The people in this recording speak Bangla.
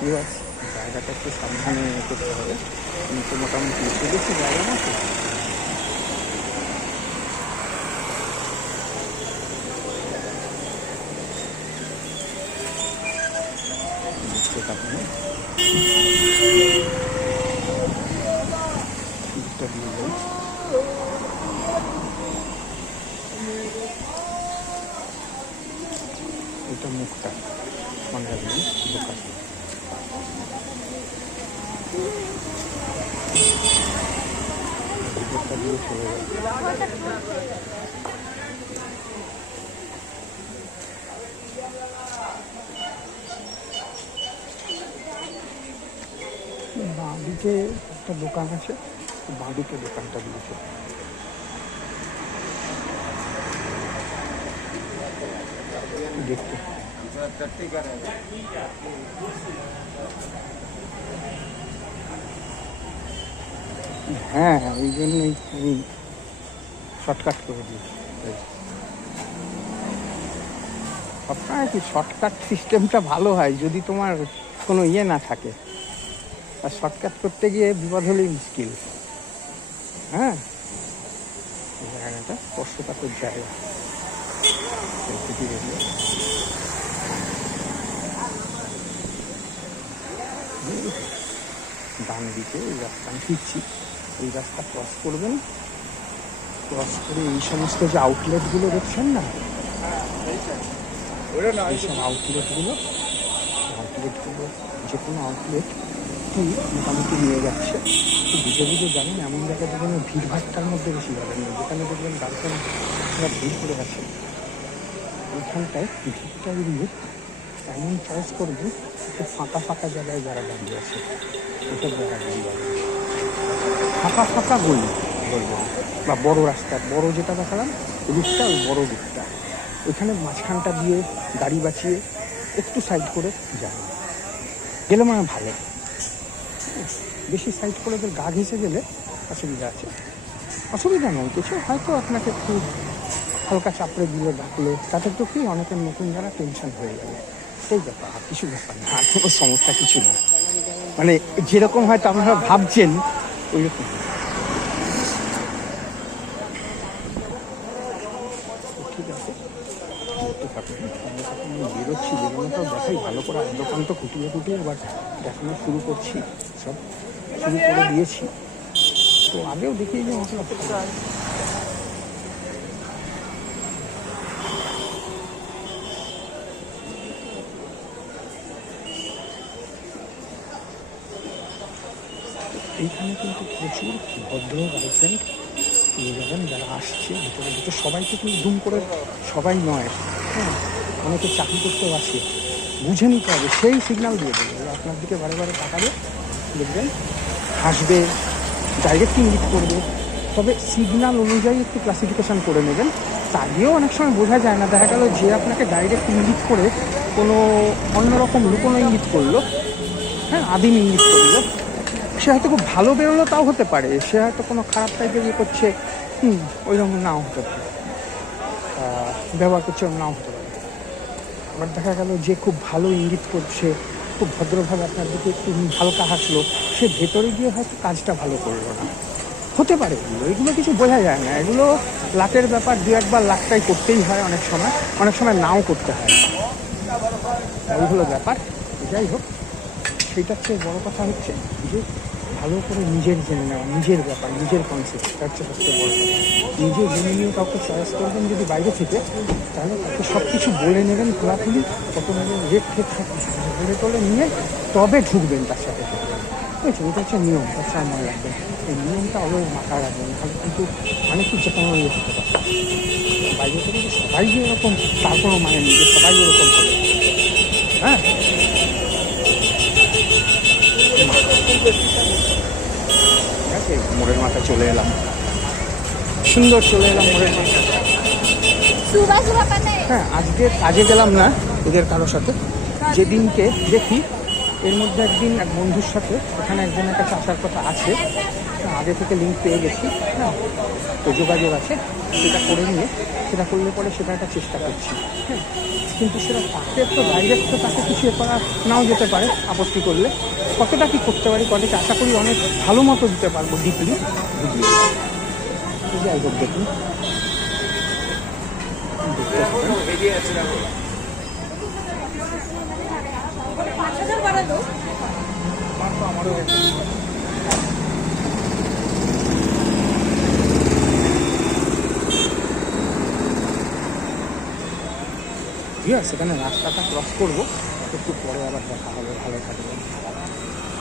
এবার জায়গাটা একটু সাবধানে করতে হবে। কিন্তু মোটামুটি গেছি জায়গা দিয়ে এটা মুখটা। মন্দারমণি দোকান ভিতরটা দিয়ে চলে যাবে বাঁদিকে একটা দোকান আছে বাঁদিকে দোকানটা দিয়েছে দেখতে হ্যাঁ ওই জন্যই আমি শর্টকাট করে দিই সবসময় কি শর্টকাট সিস্টেমটা ভালো হয় যদি তোমার কোনো ইয়ে না থাকে? আর শর্টকাট করতে গিয়ে বিপদ হলেই মুশকিল। হ্যাঁ? জায়গাটা স্পর্শকাতর জায়গা। ডান দিকে রাস্তা ফিরছি এই রাস্তা ক্রস করবেন। ক্রস করে এই সমস্ত যে আউটলেটগুলো দেখছেন না? এইসব আউটলেটগুলো আউটলেটগুলো যে কোনো আউটলেট কি মোটামুটি নিয়ে যাচ্ছে। বুঝে বুঝে যাবেন এমন জায়গায় দেখবেন ওই ভিড়ভাট্টার মধ্যে বেশি যাবেন না। যেখানে দেখবেন গার্জেনরা ভিড় করে গেছে ওইখানটায় ভিড়টা এড়িয়ে এমন চয়েস করবে, একটু ফাঁকা ফাঁকা জায়গায় যারা দাঁড়িয়ে আছে। ওসব জায়গায় দাঁড়িয়ে ফাঁকা ফাঁকা গলি, বলব। বা বড় রাস্তা, বড় যেটা দেখালাম, রুটটা ওই বড় রুটটা। ওইখানে মাঝখানটা দিয়ে গাড়ি বাঁচিয়ে একটু সাইড করে যাবে গেলে মানে ভালো। বেশি সাইড করে ওদের গা ঘেসে গেলে অসুবিধা আছে। অসুবিধা নেই, কিছু হয়তো আপনাকে একটু হালকা চাপড়ে দিলে, ডাকলো। তাতে তো কি, অনেকের নতুন যারা টেনশন হয়ে যাবে। সেই ব্যাপার, আর কিছু ব্যাপার না, আর কোনো সমস্যা কিছু না। মানে যেরকম হয়তো আপনারা ভাবছেন যখন বেরোচ্ছি বেরোনোটাও দেখাই ভালো করে এক দোকান তো খুঁটিয়ে খুঁটিয়ে এবার দেখানো শুরু করছি সব শুরু করে দিয়েছি তো আগেও দেখি যে মশলা এইখানে কিন্তু প্রচুর ভদ্র গার্লফ্রেন্ড পেয়ে যাবেন যারা আসছে, ভিতরে ভিতরে সবাইকে কিন্তু দুম করে সবাই নয়। হ্যাঁ অনেকে চাকরি করতেও আসে। বুঝে নিতে হবে, সেই সিগনাল দিয়ে দেবে। আপনার দিকে বারে বারে তাকাবে দেখবেন হাসবে ডাইরেক্ট ইঙ্গিত করবে। তবে সিগনাল অনুযায়ী একটু ক্লাসিফিকেশন করে নেবেন। তাগেও অনেক সময় বোঝা যায় না। দেখা গেল যে আপনাকে ডাইরেক্ট ইঙ্গিত করে কোনো অন্যরকম লুকোনো ইঙ্গিত করল। হ্যাঁ আদিম ইঙ্গিত করল। সে হয়তো খুব ভালো বেরোলো, তাও হতে পারে। সে হয়তো কোনো খারাপ টাইপের ইয়ে করছে, হুম ওই রকম নাও হতে পারে। ব্যবহার করছে ওরকম নাও হতে পারে। আবার দেখা গেল যে খুব ভালো ইঙ্গিত করছে, খুব ভদ্রভাবে আপনার দিকে একটু হালকা হাসলো, সে ভেতরে গিয়ে হয়তো কাজটা ভালো করল না। হতে পারে, এগুলো এগুলো কিছু বোঝা যায় না। এগুলো লাকের ব্যাপার দু একবার লাকটাই করতেই হয় অনেক সময়। অনেক সময় নাও করতে হয়। এই হলো ব্যাপার। যাই হোক। সেটার চেয়ে বড় কথা হচ্ছে যে ভালো করে নিজের জেনে নেওয়া, নিজের ব্যাপার, নিজের কনসেপ্ট তার চেয়ে সবচেয়ে বড় নিজে জেনে নিয়ে কাউকে চয়েস করবেন যদি বাইরে থেকে, তাহলে তাকে সব কিছু বলে নেবেন খোলাখুলি কত নেবেন রেট ফেট সব কিছু বলে টলে নিয়ে তবে ঢুকবেন তার সাথে। বুঝেছেন এটা হচ্ছে নিয়ম তার মনে রাখবেন এই নিয়মটা অলওয়েজ মাথায় রাখবেন, তাহলে কিন্তু অনেক কিছু যে কোনো ইয়ে হতে পারে। বাইরে থেকে সবাই যে এরকম, তার কোনো মানে যে সবাই ওরকম হবে। হ্যাঁ? ঠিক আছে মোড়ের মাথা চলে এলাম। সুন্দর চলে এলাম মোড়ের মাথা মানে? হ্যাঁ আজকে কাজে গেলাম না এদের কারোর সাথে। যেদিনকে দেখি এর মধ্যে একদিন এক বন্ধুর সাথে ওখানে একজনের কাছে আসার কথা আছে। আগে থেকে লিঙ্ক পেয়ে গেছি। হ্যাঁ তো যোগাযোগ আছে। সেটা করে নিয়ে সেটা করলে পরে সেটা একটা চেষ্টা করছি। হ্যাঁ কিন্তু সেটা তাকে তো বাইরের তো তাকে কিছু করা নাও যেতে পারে আপত্তি করলে। কতটা কি করতে পারি, কতটা আশা করি অনেক ভালো মতো দিতে পারব ডিপলি দেখুন। ঠিক আছে সেখানে রাস্তাটা ক্রস করব, একটু পরে আবার দেখা হবে, ভালো থাকবে